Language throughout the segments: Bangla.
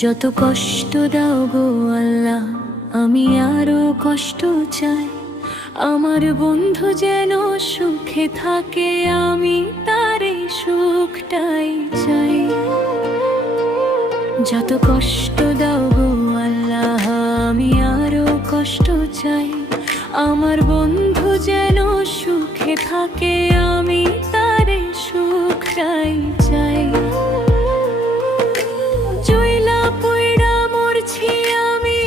যত কষ্ট দাও গো আল্লাহ, আমি আরো কষ্ট চাই। আমার বন্ধু যেন সুখে থাকে, আমি তারই সুখটাই চাই। যত কষ্ট দাও গো আল্লাহ, আমি আরো কষ্ট চাই। আমার বন্ধু যেন সুখে থাকে, আমি তারই সুখটাই চাই। জয়লা পয়রা মরছি আমি,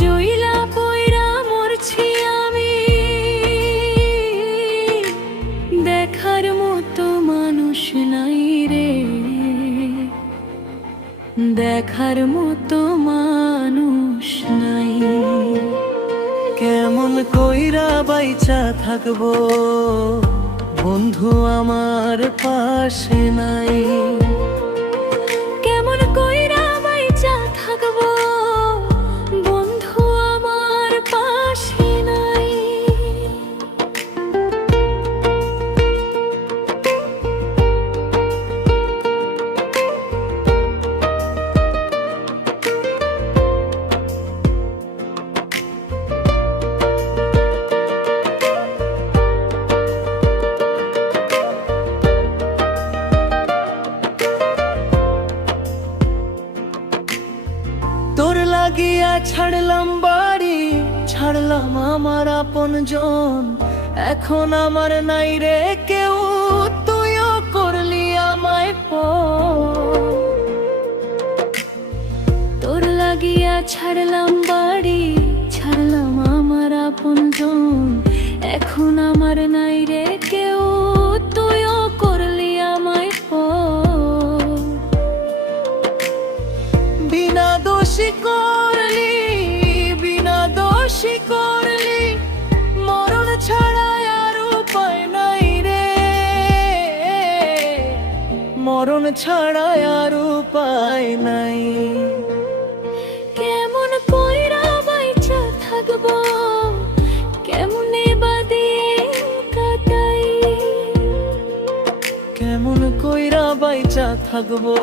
জয়লা পয়রা মরছি আমি, দেখার মতো মানুষ নাই রে, দেখার মতো মানুষ নাই। কেমন কইরা বাইচা থাকবো, বন্ধু আমার পাশে নাই। কেমন কইরা বাইচা থাকবো, বন্ধু আমার পাশে নাই। তোর লাগিয়া ছাড়লাম বাড়ি, ছাড়লাম আমার আপনজন। এখন আমার নাই রে কেউ, তুইও করলি আমায় পর। তোর লাগিয়া ছাড়লাম বাড়ি, ছাড়লাম আমার আপনজন। এখন আমার নাই রে কেউ, তুইও করলি আমায় পর। বিনা দোষী করলি, বিনা দোষী করলি, মরণ ছাড়া আর উপায় নাই রে, মরণ ছাড়া আর উপায় নাই। কেমন কইরা বাইচা থাকবো, কেমনে বা দিন কাটাই। কেমন কইরা বাইচা থাকবো,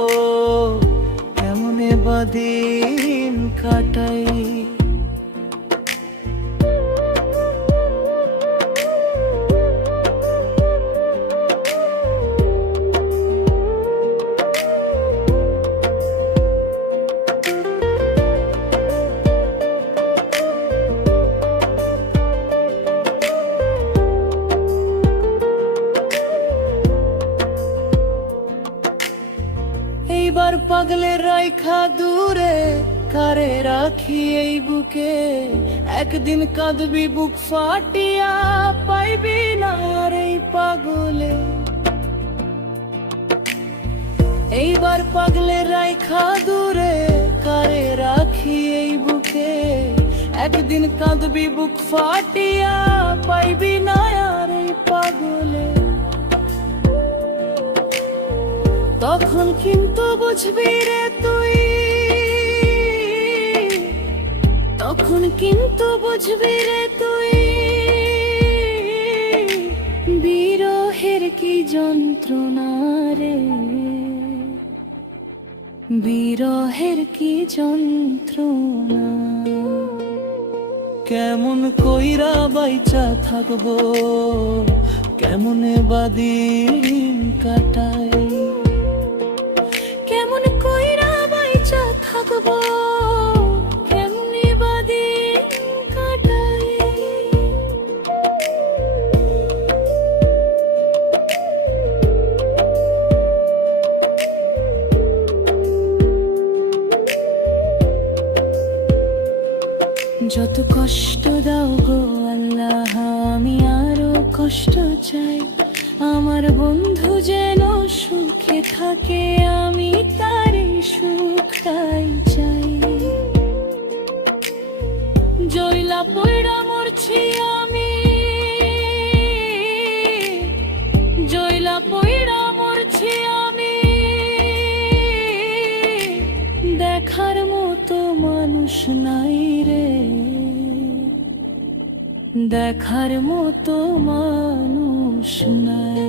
কেমনে বা দিন কাটাই। এইবার পাগলের রাইখা দূরে, কারে রাখি এই বুকে। একদিন কাঁদবি বুক ফাটিয়া, পাইবি না আর এই পাগলে। এইবার পাগলের রাইখা দূরে, কারে রাখি এই বুকে। একদিন কাঁদবি বুক ফাটিয়া, পাইবি না আর এই পাগলে। তখন কিন্তু বুঝবি রে তুই, তখন কিন্তু বুঝবি রে তুই, বিরহের কি যন্ত্রণা রে, বিরহের কি যন্ত্রণা। কেমন কইরা বাইচা থাকবো, কেমনে বা দিন কাটাই। কেমন কইরা বাইচা থাকবো, কেমনে বা দিন কাটাই। যত কষ্ট দাও গো আল্লাহ, আমি আরো কষ্ট চাই। আমার বন্ধু যেন সুখে থাকে, আমি তারই সুখটাই চাই। জয়লা পয়রা মরছি আমি, জয়লা পয়রা মরছি আমি, দেখার মতো মানুষ নাই রে, দেখার মতো মানুষ নাই।